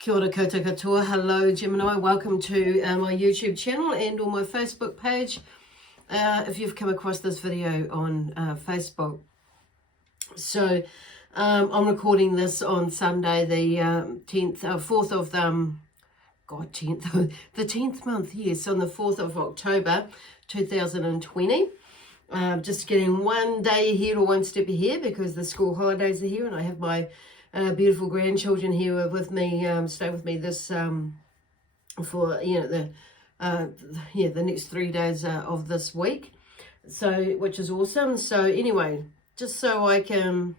Kia ora koutou katoa. Hello Gemini, welcome to my YouTube channel and on my Facebook page if you've come across this video on Facebook. So I'm recording this on Sunday the 4th of the 10th month, yes, on the 4th of October 2020. Just getting one day ahead or one step ahead because the school holidays are here and I have my beautiful grandchildren here with me, stay with me this for the next 3 days of this week, so which is awesome. So anyway, just so I can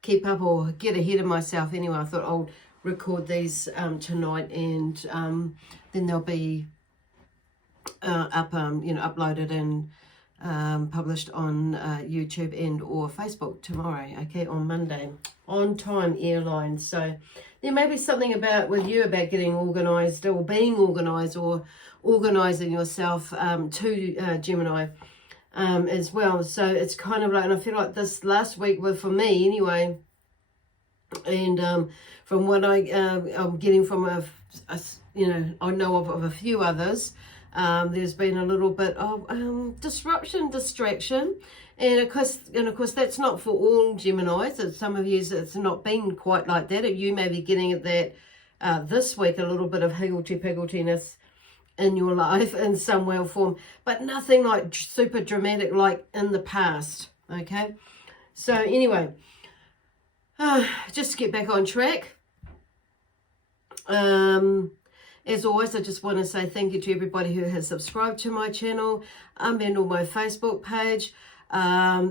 keep up or get ahead of myself, anyway, I thought I'll record these tonight, and then they'll be up uploaded and published on YouTube and or Facebook tomorrow, okay, on Monday, on time airlines. So there may be something with you about getting organised or being organised or organising yourself to Gemini as well. So it's kind of like, and I feel like this last week was for me anyway, and from what I'm getting from I know of a few others, there's been a little bit of disruption, distraction, and of course that's not for all Geminis. It's some of you it's not been quite like that. You may be getting at that this week, a little bit of higgledy-pigglediness in your life in some way or form, but nothing like super dramatic like in the past, okay? So anyway, just to get back on track, as always, I just want to say thank you to everybody who has subscribed to my channel and on my Facebook page. I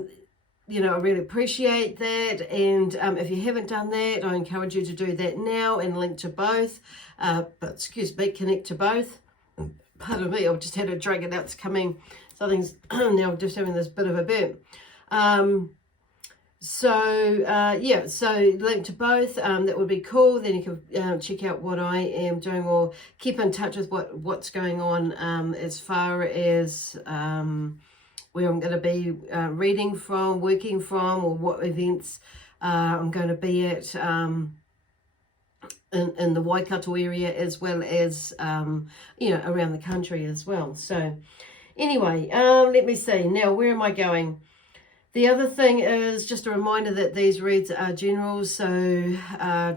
really appreciate that. And if you haven't done that, I encourage you to do that now and link to both. Connect to both. Pardon me, I've just had a drink and now it's coming. Something's now I'm just having this bit of a burp. So link to both, that would be cool. Then you can check out what I am doing or keep in touch with what's going on as far as where I'm going to be reading from, working from, or what events I'm going to be at in the Waikato area, as well as around the country as well. So anyway, let me see now, where am I going? The other thing is just a reminder that these reads are general, so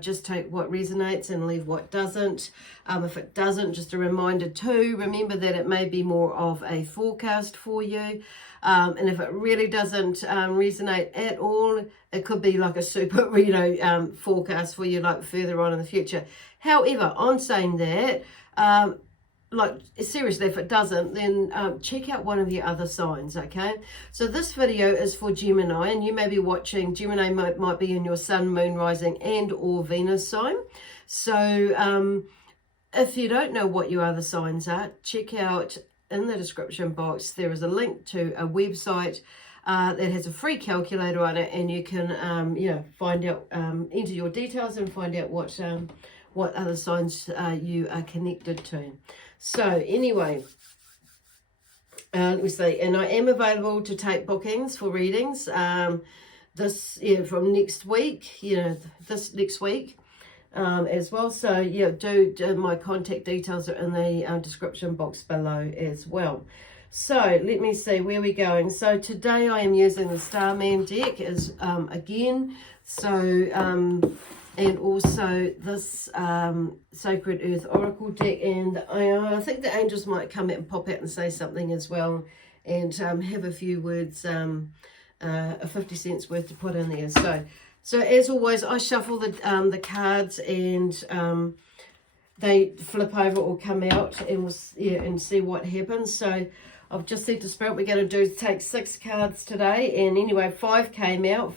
just take what resonates and leave what doesn't. If it doesn't, just a reminder too, remember that it may be more of a forecast for you. And if it really doesn't resonate at all, it could be like a super, forecast for you like further on in the future. However, on saying that, seriously, if it doesn't, then check out one of your other signs, okay? So this video is for Gemini, and you may be watching, Gemini might be in your sun, moon, rising, and or Venus sign. So if you don't know what your other signs are, check out in the description box. There is a link to a website that has a free calculator on it, and you can find out, enter your details and find out what other signs you are connected to. So anyway, let me see, and I am available to take bookings for readings from next week, this next week as well. So do my contact details are in the description box below as well. So let me see, where we're going. So today I am using the Starman deck as again, so and also this Sacred Earth Oracle deck, and I think the angels might come out and pop out and say something as well, and have a few words, 50 cents worth to put in there. So as always, I shuffle the cards, and they flip over or come out, and and see what happens. So I've just said to Spirit we're going to take 6 cards today, and anyway, 5 came out,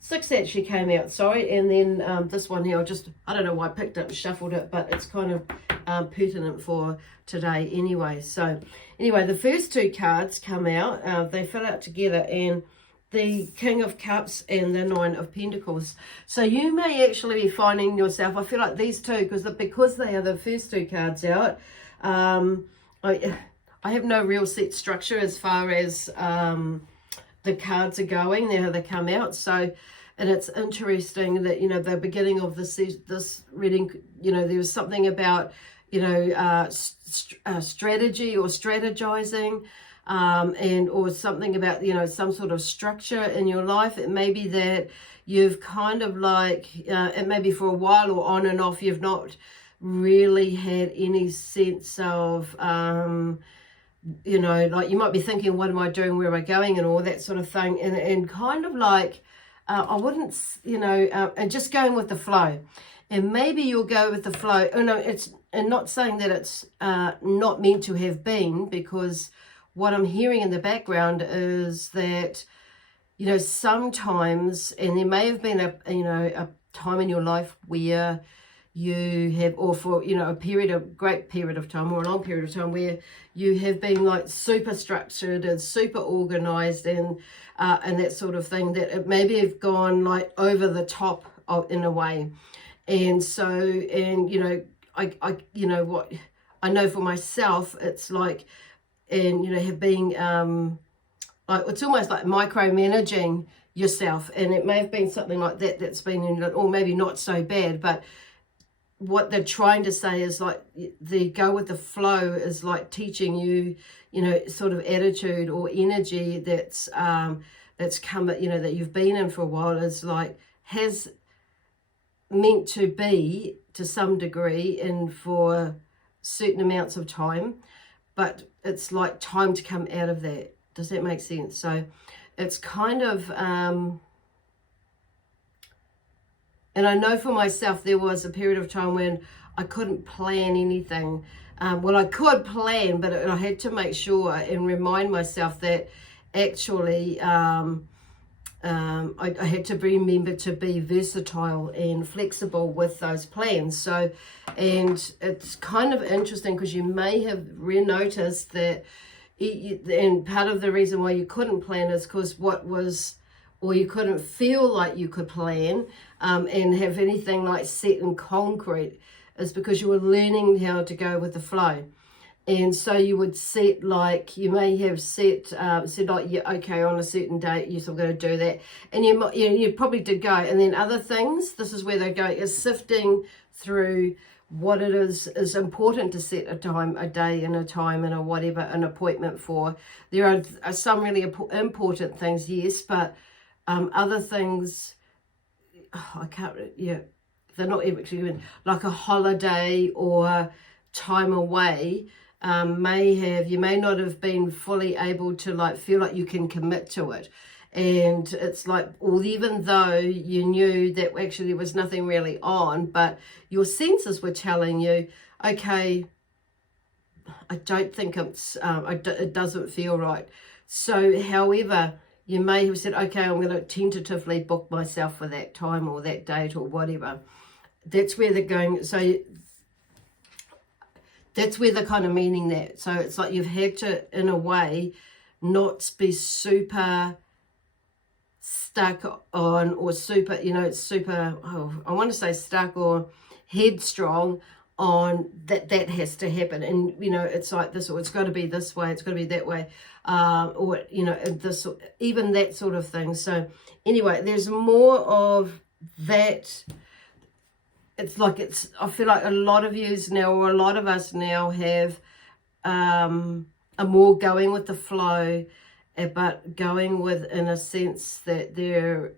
6 actually came out, sorry, and then this one here, I don't know why I picked it and shuffled it, but it's kind of pertinent for today anyway. So anyway, the first 2 cards come out, they fill out together, and the King of Cups and the 9 of Pentacles. So you may actually be finding yourself, I feel like these two, because they are the first 2 cards out, I have no real set structure as far as the cards are going, how they come out. So And it's interesting that, you know, the beginning of this reading, you know, there was something about, you know, strategy or strategizing, and or something about, you know, some sort of structure in your life. It may be that you've kind of like, it may be for a while or on and off, you've not really had any sense of, you know, like you might be thinking, what am I doing, where am I going, and all that sort of thing, and kind of like, I wouldn't, you know, and just going with the flow. And maybe you'll go with the flow. Oh no, it's, and not saying that it's not meant to have been, because what I'm hearing in the background is that, you know, sometimes, and there may have been a time in your life where you have, or for, you know, great period of time or a long period of time where you have been like super structured and super organized and that sort of thing, that it maybe have gone like over the top in a way. And so, and, you know, I you know what, I know for myself, it's like, and, you know, have been, like, it's almost like micromanaging yourself. And it may have been something like that that's been, or maybe not so bad, but what they're trying to say is like the go with the flow is like teaching you, you know, sort of attitude or energy that's come, you know, that you've been in for a while, is like, has meant to be to some degree and for certain amounts of time, but it's like time to come out of that. Does that make sense? So it's kind of, and I know for myself, there was a period of time when I couldn't plan anything. Well, I could plan, but I had to make sure and remind myself that actually I had to remember to be versatile and flexible with those plans. So, and it's kind of interesting because you may have noticed that, and part of the reason why you couldn't plan is because or you couldn't feel like you could plan and have anything like set in concrete, is because you were learning how to go with the flow. And so you would set, like, you may have said like, yeah, okay, on a certain date, yes, I'm going to do that. And you probably did go. And then other things, this is where they go, is sifting through what it is important to set a time, a day and a time and a whatever, an appointment for. There are some really important things, yes, but other things, I can't, yeah, they're not actually, like a holiday or time away, you may not have been fully able to like feel like you can commit to it. And it's like, well, even though you knew that actually there was nothing really on, but your senses were telling you, okay, I don't think it doesn't feel right. So, however, you may have said, okay, I'm going to tentatively book myself for that time or that date or whatever. That's where they're going. So that's where they're kind of meaning that. So it's like you've had to, in a way, not be super stuck on, or super, you know, super, I want to say stuck or headstrong on that has to happen. And, you know, it's like this, or it's got to be this way, it's got to be that way, or, you know, this, even that sort of thing. So anyway, there's more of that. It's like, I feel like a lot of yous now, or a lot of us now have are more going with the flow, but going with, in a sense, that there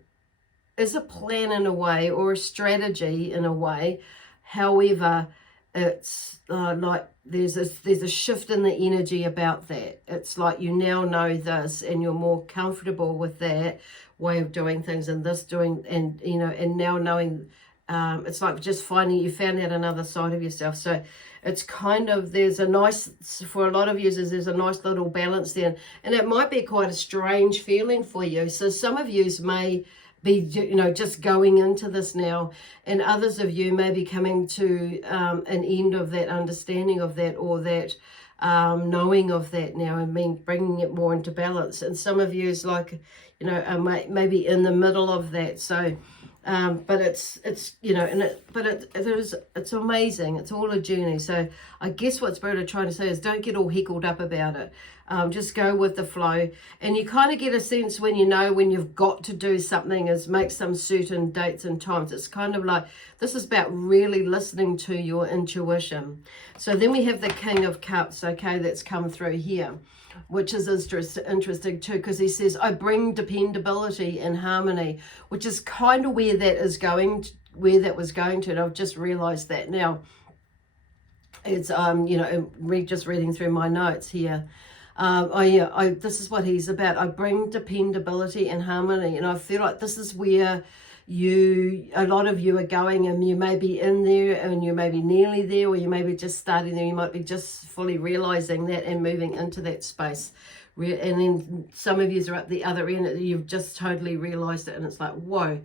is a plan in a way, or a strategy in a way. However, it's like there's a shift in the energy about that. It's like you now know this, and you're more comfortable with that way of doing things, and this doing, and, you know, and now knowing, it's like just you found out another side of yourself. So it's kind of, there's a nice, for a lot of users, there's a nice little balance there. And it might be quite a strange feeling for you. So some of yous may be, you know, just going into this now, and others of you may be coming to an end of that understanding of that, or that knowing of that now, and bringing it more into balance. And some of you is like, you know, maybe in the middle of that. So but it's you know, and it's amazing. It's all a journey. So I guess what Spirit are trying to say is, don't get all heckled up about it. Just go with the flow. And you kind of get a sense when you know when you've got to do something is make some certain dates and times. It's kind of like, this is about really listening to your intuition. So then we have the King of Cups, okay, that's come through here, which is interesting too, because he says, I bring dependability and harmony, which is kind of where that is going, where that was going to. And I've just realized that now. It's, you know, just reading through my notes here. This is what he's about. I bring dependability and harmony. And I feel like this is where a lot of you are going, and you may be in there and you may be nearly there, or you may be just starting there. You might be just fully realizing that and moving into that space. And then some of you are at the other end. You've just totally realized it. And it's like, whoa,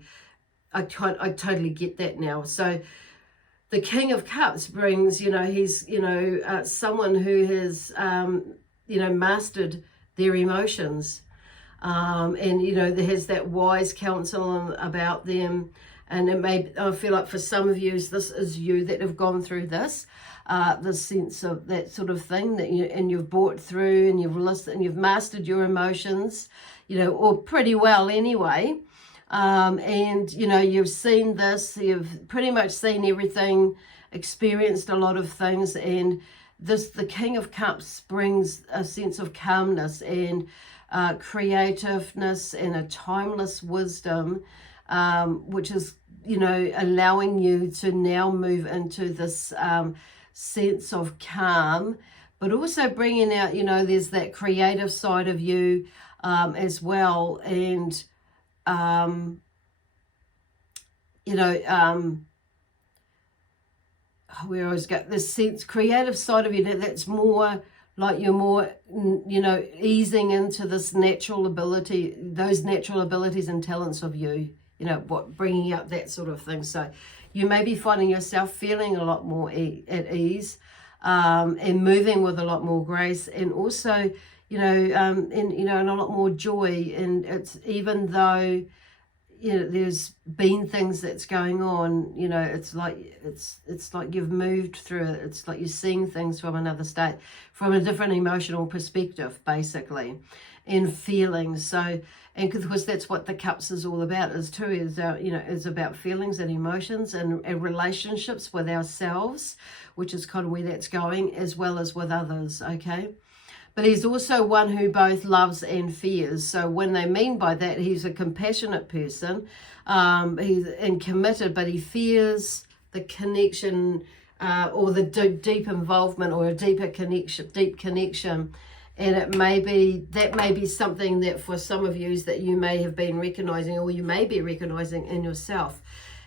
I totally get that now. So the King of Cups brings, you know, he's, you know, someone who has, you know, mastered their emotions. And, you know, there has that wise counsel about them. And it may, I feel like for some of you, this is you that have gone through this sense of that sort of thing that you've brought through, and you've listened and you've mastered your emotions, you know, or pretty well anyway. And, you know, you've seen this, you've pretty much seen everything, experienced a lot of things, and the King of Cups brings a sense of calmness and creativeness and a timeless wisdom, which is, you know, allowing you to now move into this sense of calm, but also bringing out, you know, there's that creative side of you as well. And you know, where I was got this sense, creative side of you that's more like you're more, you know, easing into this natural ability, those natural abilities and talents of you, you know, bringing out that sort of thing. So you may be finding yourself feeling a lot more at ease, and moving with a lot more grace, and also, you know, and a lot more joy. And it's, even though, you know, there's been things that's going on, you know, it's like you've moved through it. It's like you're seeing things from another state, from a different emotional perspective, basically, and feelings. So, and because that's what the Cups is all about, is you know, is about feelings and emotions and relationships with ourselves, which is kind of where that's going, as well as with others, okay? But he's also one who both loves and fears. So when they mean by that, he's a compassionate person, he's committed, but he fears the connection, or the deep involvement, or a deep connection. And that may be something that for some of you that you may have been recognizing, or you may be recognizing in yourself.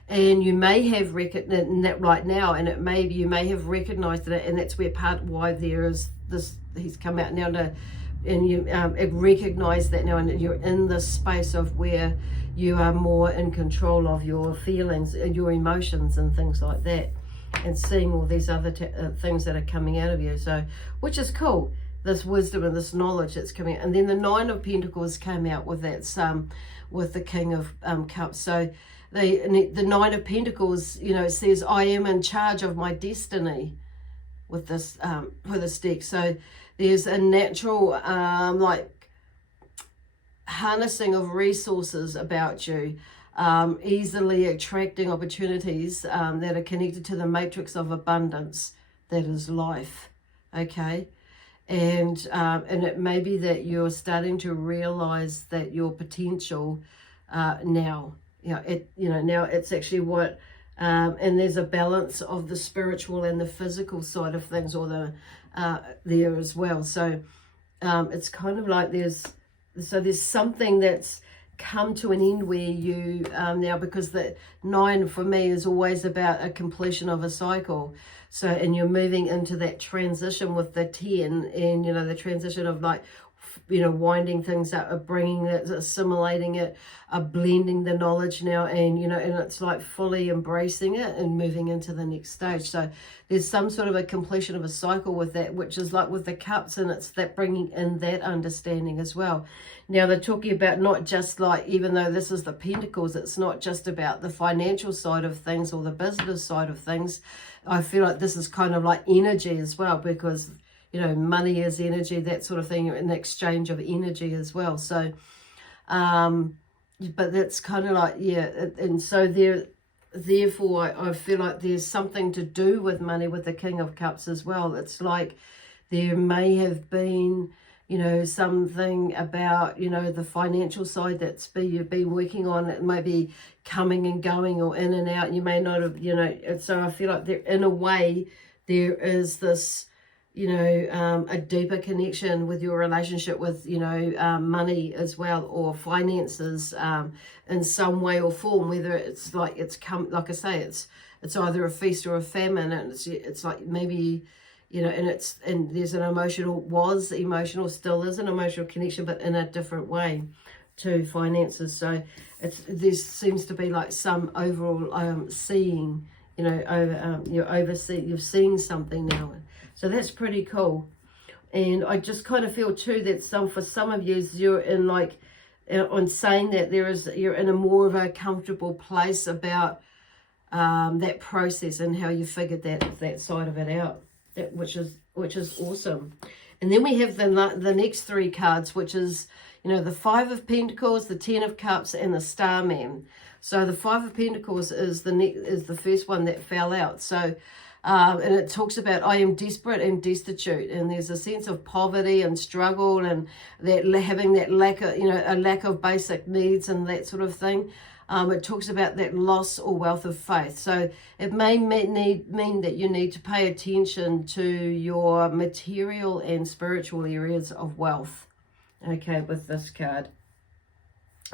And you may have recognized that right now, and you may have recognized it, and that's why there is this. He's come out now and you recognize that now, and you're in this space of where you are more in control of your feelings and your emotions and things like that, and seeing all these other things that are coming out of you. So, which is cool. This wisdom and this knowledge that's coming out. And then the Nine of Pentacles came out with that, with the King of Cups. So the Nine of Pentacles, you know, says, I am in charge of my destiny with this deck. So there's a natural like harnessing of resources about you, easily attracting opportunities that are connected to the matrix of abundance that is life, okay? And it may be that you're starting to realize that your potential now, now it's actually what, and there's a balance of the spiritual and the physical side of things, or there as well. So it's kind of like there's something that's come to an end where you now, because the 9 for me is always about a completion of a cycle. So, and you're moving into that transition with the 10, and, you know, the transition of like, you know, winding things up, bringing it, assimilating it, blending the knowledge now, and, you know, and it's like fully embracing it and moving into the next stage. So there's some sort of a completion of a cycle with that, which is like with the Cups, and it's that bringing in that understanding as well. Now they're talking about not just like, even though this is the Pentacles, it's not just about the financial side of things or the business side of things. I feel like this is kind of like energy as well, because, you know, money is energy, that sort of thing, an exchange of energy as well. So, but that's kind of like, yeah, and so therefore I feel like there's something to do with money with the King of Cups as well. It's like there may have been, you know, something about, you know, the financial side you've been working on. It may be coming and going or in and out. You may not have, you know, and so I feel like there, in a way, there is this, you know, a deeper connection with your relationship with, you know, money as well, or finances in some way or form, whether it's like like I say, it's either a feast or a famine, and it's like maybe, you know, and there's an emotional, still is an emotional connection, but in a different way to finances. So there seems to be like some overall seeing, you know, you're seeing something now. So that's pretty cool. And I just kind of feel too that for some of you, you're in like, on saying that you're in a more of a comfortable place about that process and how you figured that side of it out, which is awesome. And then we have the next three cards, which is, you know, the Five of Pentacles, the Ten of Cups, and the Starman. So the Five of Pentacles is the first one that fell out. So and it talks about, I am desperate and destitute, and there's a sense of poverty and struggle, and that having that lack of, you know, a lack of basic needs and that sort of thing. It talks about that loss or wealth of faith. So it may mean that you need to pay attention to your material and spiritual areas of wealth, okay, with this card.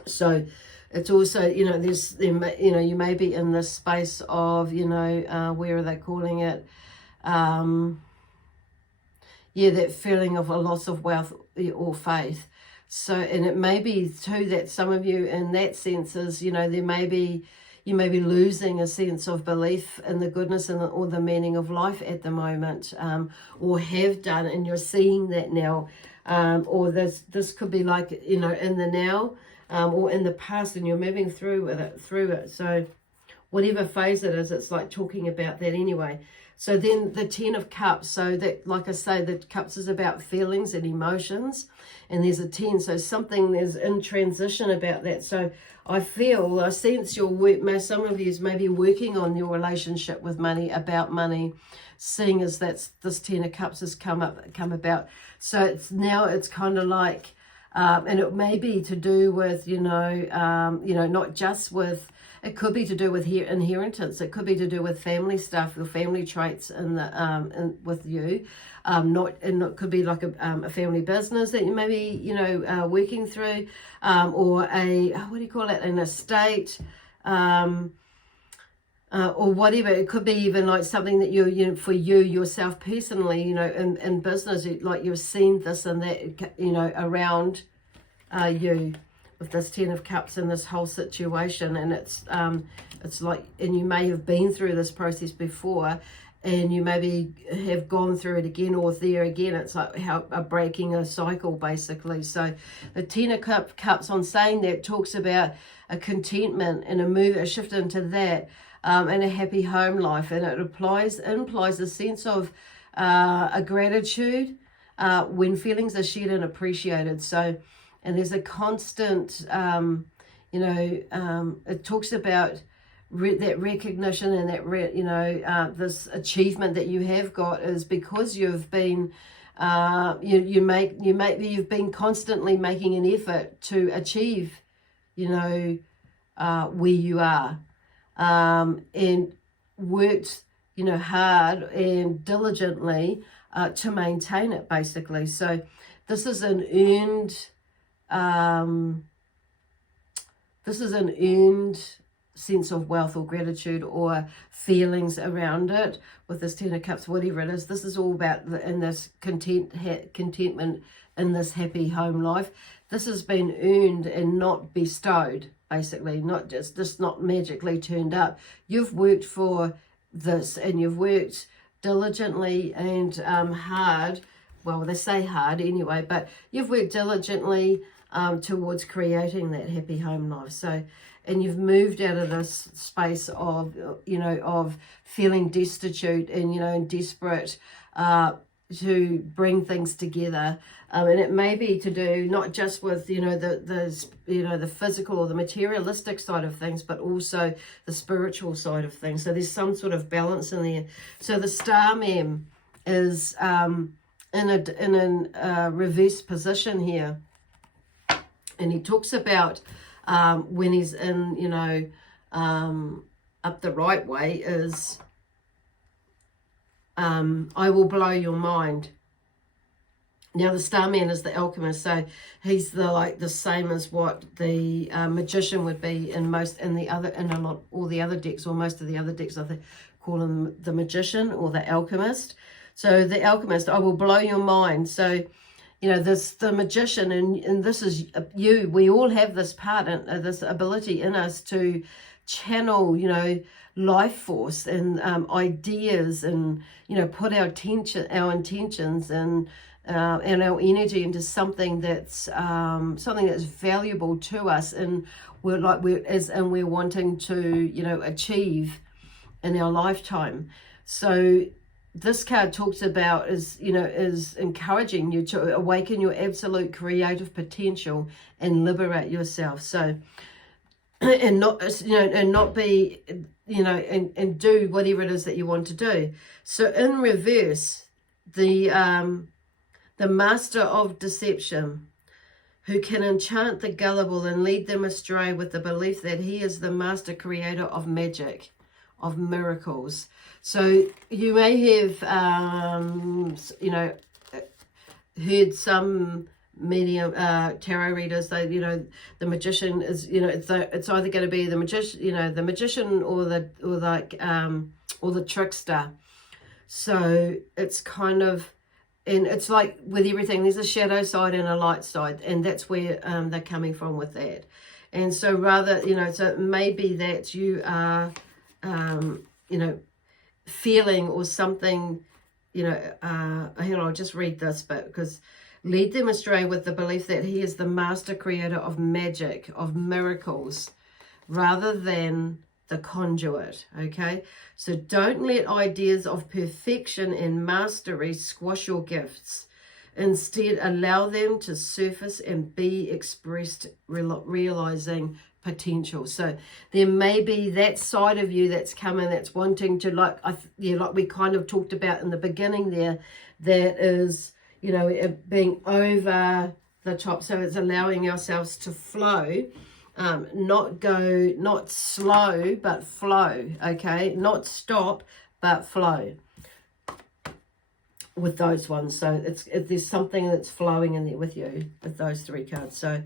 So it's also, you know, you know, you may be in this space of, you know, where are they calling it? Yeah, that feeling of a loss of wealth or faith. So, and it may be too that some of you in that sense is, you know, you may be losing a sense of belief in the goodness or the meaning of life at the moment, or have done, and you're seeing that now, or this could be like, you know, in the now, or in the past, and you're moving through it. So whatever phase it is, it's like talking about that anyway. So then the Ten of Cups, so that, like I say, the Cups is about feelings and emotions, and there's a 10, so something is in transition about that. So I sense your work, some of you is maybe working on your relationship with money, about money, seeing as this Ten of Cups has come about. So it's kind of like, and it may be to do with, you know, not just with, it could be to do with inheritance. It could be to do with family stuff, your family traits with you. And it could be like a family business that you may be, you know, working through, or what do you call it, an estate, or whatever. It could be even like something that you know, for you yourself personally, you know, in business, like you've seen this and that, you know, around you with this Ten of Cups and this whole situation. And it's like, and you may have been through this process before, and you maybe have gone through it again or there again. It's like breaking a cycle, basically. So the Ten of Cups, on saying that, talks about a contentment and a shift into that, and a happy home life. And it implies a sense of a gratitude when feelings are shared and appreciated. So, and there's a constant, you know, it talks about that recognition and that, you know, this achievement that you have got is because you've been, you've been constantly making an effort to achieve, you know, where you are, and worked, you know, hard and diligently to maintain it, basically. So this is an earned, sense of wealth or gratitude or feelings around it with this Ten of Cups, whatever it is. This is all about in this contentment in this happy home life. This has been earned and not bestowed, basically, not just not magically turned up. You've worked for this, and you've worked diligently and hard. Well, they say hard anyway, but you've worked diligently towards creating that happy home life. So, and you've moved out of this space of, you know, of feeling destitute and, you know, and desperate, to bring things together, and it may be to do not just with the physical or the materialistic side of things, but also the spiritual side of things. So there's some sort of balance in there. So the Starman is in a reverse position here, and he talks about when he's in up the right way is I will blow your mind. Now the Starman is the alchemist, so he's the same as what the magician would be in all the other decks, or most of the other decks. I call him the magician or the alchemist. So the alchemist, I will blow your mind. So the magician, and this is you. We all have this part and this ability in us to channel life force and ideas, and put our intentions and our energy into something that's valuable to us, and we're wanting to achieve in our lifetime. So this card talks about is encouraging you to awaken your absolute creative potential and liberate yourself. So and not be and do whatever it is that you want to do. So in reverse, the master of deception, who can enchant the gullible and lead them astray with the belief that he is the master creator of magic, of miracles. So you may have heard some medium tarot readers say the magician is it's either going to be the magician or the trickster. So it's kind of, and it's like with everything, there's a shadow side and a light side, and that's where they're coming from with that. And so rather so it may be that you are feeling or something, hang on, I'll just read this bit, because lead them astray with the belief that he is the master creator of magic, of miracles, rather than the conduit, okay? So don't let ideas of perfection and mastery squash your gifts. Instead, allow them to surface and be expressed, realizing potential. So there may be that side of you that's coming, that's wanting to, like we kind of talked about in the beginning there, that is it being over the top. So it's allowing ourselves to flow, not slow, but flow, okay? Not stop, but flow with those ones. So there's something that's flowing in there with you with those three cards. So,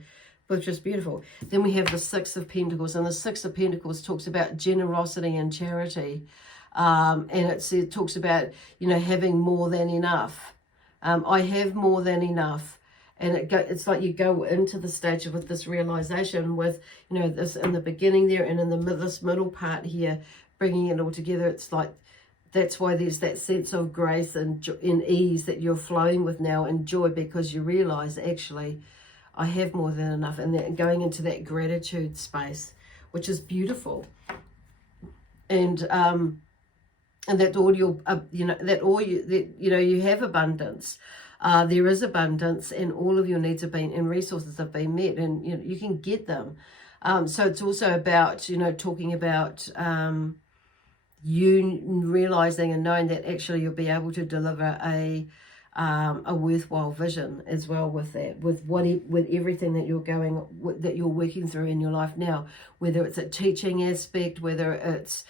which is beautiful. Then we have the Six of Pentacles, and the Six of Pentacles talks about generosity and charity. And it talks about, having more than enough. I have more than enough. And it's like you go into the stage with this realization with, this in the beginning there and in this middle part here, bringing it all together. It's like, that's why there's that sense of grace and ease that you're flowing with now, and joy, because you realize, actually, I have more than enough. And then going into that gratitude space, which is beautiful. And that all you have abundance. There is abundance, and all of your needs have been, and resources have been met, and you can get them. So it's also about talking about you realizing and knowing that actually you'll be able to deliver a worthwhile vision as well with that, with everything that you're working through in your life now, whether it's a teaching aspect, whether it's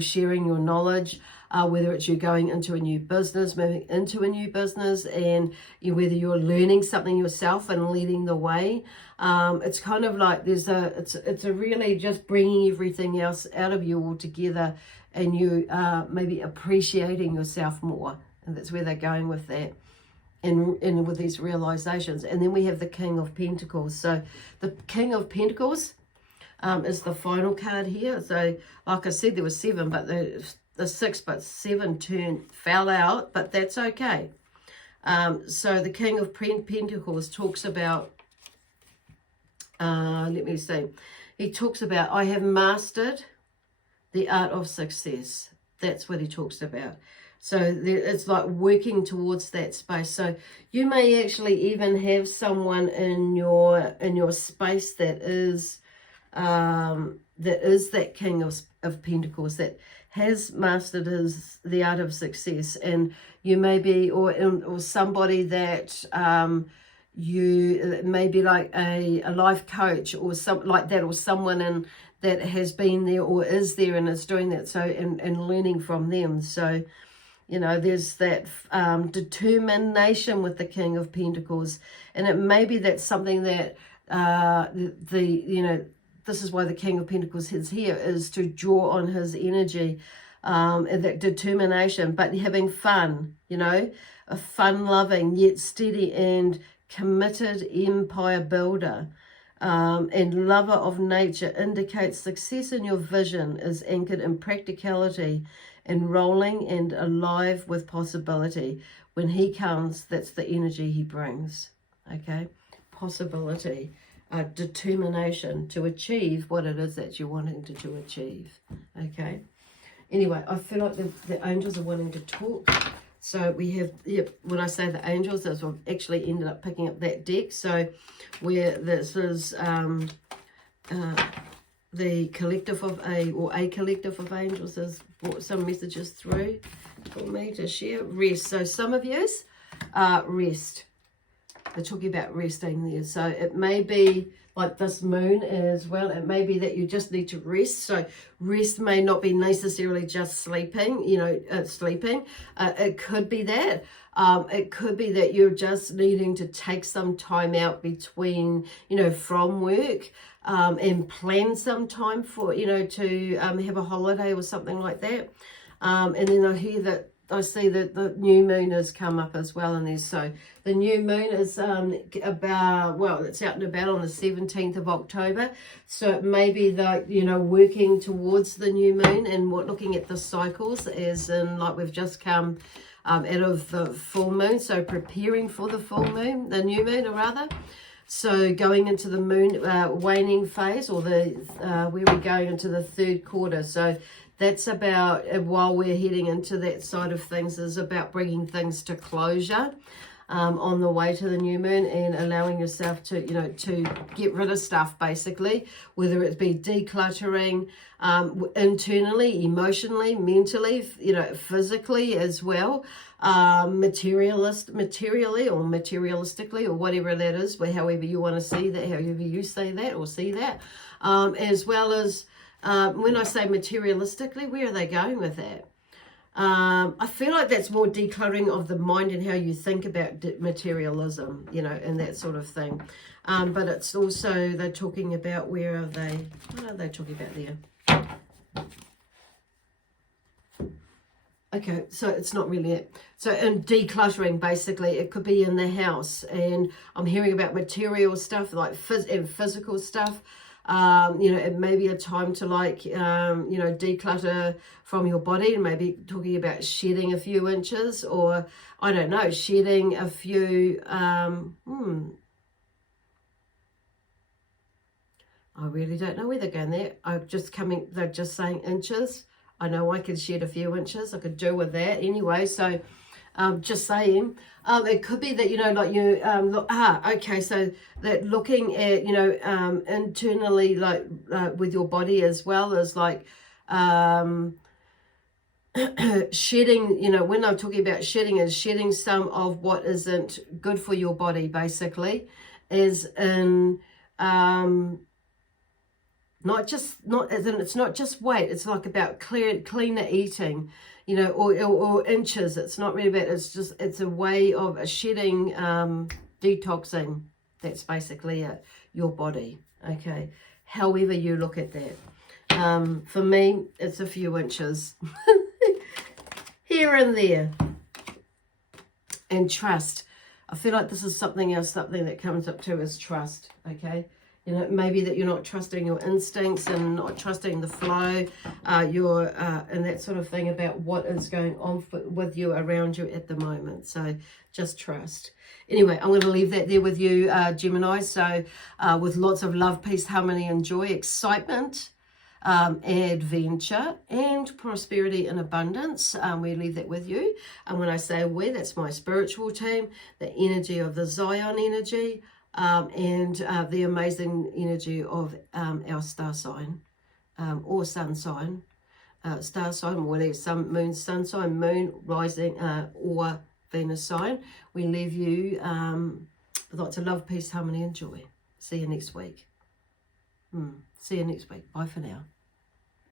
sharing your knowledge, whether it's you going into a new business, moving into a new business, and whether you're learning something yourself and leading the way. It's kind of like it's a really just bringing everything else out of you all together, and you maybe appreciating yourself more. And that's where they're going with that, and with these realizations. And then we have the King of Pentacles. So the King of Pentacles is the final card here. So like I said, there were 7, but the 6, but 7 fell out, but that's okay. So the King of Pentacles talks about, let me see. He talks about, I have mastered the art of success. That's what he talks about. So it's like working towards that space. So you may actually even have someone in your space that is that King of Pentacles, that has mastered the art of success, and you may be, or somebody that you may be like a life coach or something like that, or someone that has been there or is there and is doing that. So and learning from them. So you know, there's that determination with the King of Pentacles, and it may be that something that this is why the King of Pentacles is here, is to draw on his energy, and that determination, but having fun, you know, a fun-loving yet steady and committed empire builder, and lover of nature, indicates success in your vision is anchored in practicality, enrolling and alive with possibility. When he comes, that's the energy he brings. Okay, possibility, determination to achieve what it is that you're wanting to achieve. Okay, anyway, I feel like the angels are wanting to talk. So we have, when I say the angels, that's what I've actually ended up picking up that deck. So where this is the collective of a collective of angels has brought some messages through for me to share. Rest. So some of yous rest. They're talking about resting there. So it may be like this moon as well. It may be that you just need to rest. So rest may not be necessarily just sleeping, you know, sleeping. It could be that. It could be that you're just needing to take some time out between, you know, from work, and plan some time for, you know, to have a holiday or something like that. And then I see that the new moon has come up as well in there. So the new moon is about, well, it's out and about on the 17th of October. So it may be that, you know, working towards the new moon and looking at the cycles, as in like we've just come out of the full moon. So preparing for the full moon, the new moon rather. So going into the moon waning phase, or the where we're going into the third quarter. So that's about, while we're heading into that side of things, is about bringing things to closure on the way to the new moon, and allowing yourself to, you know, to get rid of stuff, basically, whether it be decluttering internally, emotionally, mentally, you know, physically as well, materially or materialistically, or whatever that is, however you want to see that, however you say that or see that, as well as when I say materialistically, where are they going with that? I feel like that's more decluttering of the mind and how you think about materialism, you know, and that sort of thing. But it's also, they're talking about, what are they talking about there? Okay, so it's not really it. So in decluttering, basically, it could be in the house. And I'm hearing about material stuff, like physical stuff. You know, it may be a time to, like, you know, declutter from your body, and maybe talking about shedding a few inches, or, I don't know, shedding a few, I really don't know where they're going there. They're just saying inches. I know I could shed a few inches. I could do with that anyway. So just saying, it could be that, you know, like you okay, so that looking at, you know, internally, like with your body, as well as like shedding, you know, when I'm talking about shedding, is shedding some of what isn't good for your body, basically, as in it's not just weight. It's like about cleaner eating, you know, or inches. It's not really about, it's a way of shedding, detoxing. That's basically it, your body. Okay, however you look at that. For me, it's a few inches here and there. And trust. I feel like this is something else, something that comes up too, is trust. Okay, you know, maybe that you're not trusting your instincts and not trusting the flow, and that sort of thing, about what is going on with you, around you at the moment. So just trust. Anyway, I'm going to leave that there with you, Gemini. So with lots of love, peace, harmony, and joy, excitement, adventure, and prosperity and abundance. We leave that with you. And when I say we, that's my spiritual team, the energy of the Zion energy, and the amazing energy of our star sign, or sun sign, star sign, whatever, sun, moon, sun sign, moon, rising, or Venus sign. We leave you with lots of love, peace, harmony, and joy. See you next week. See you next week. Bye for now.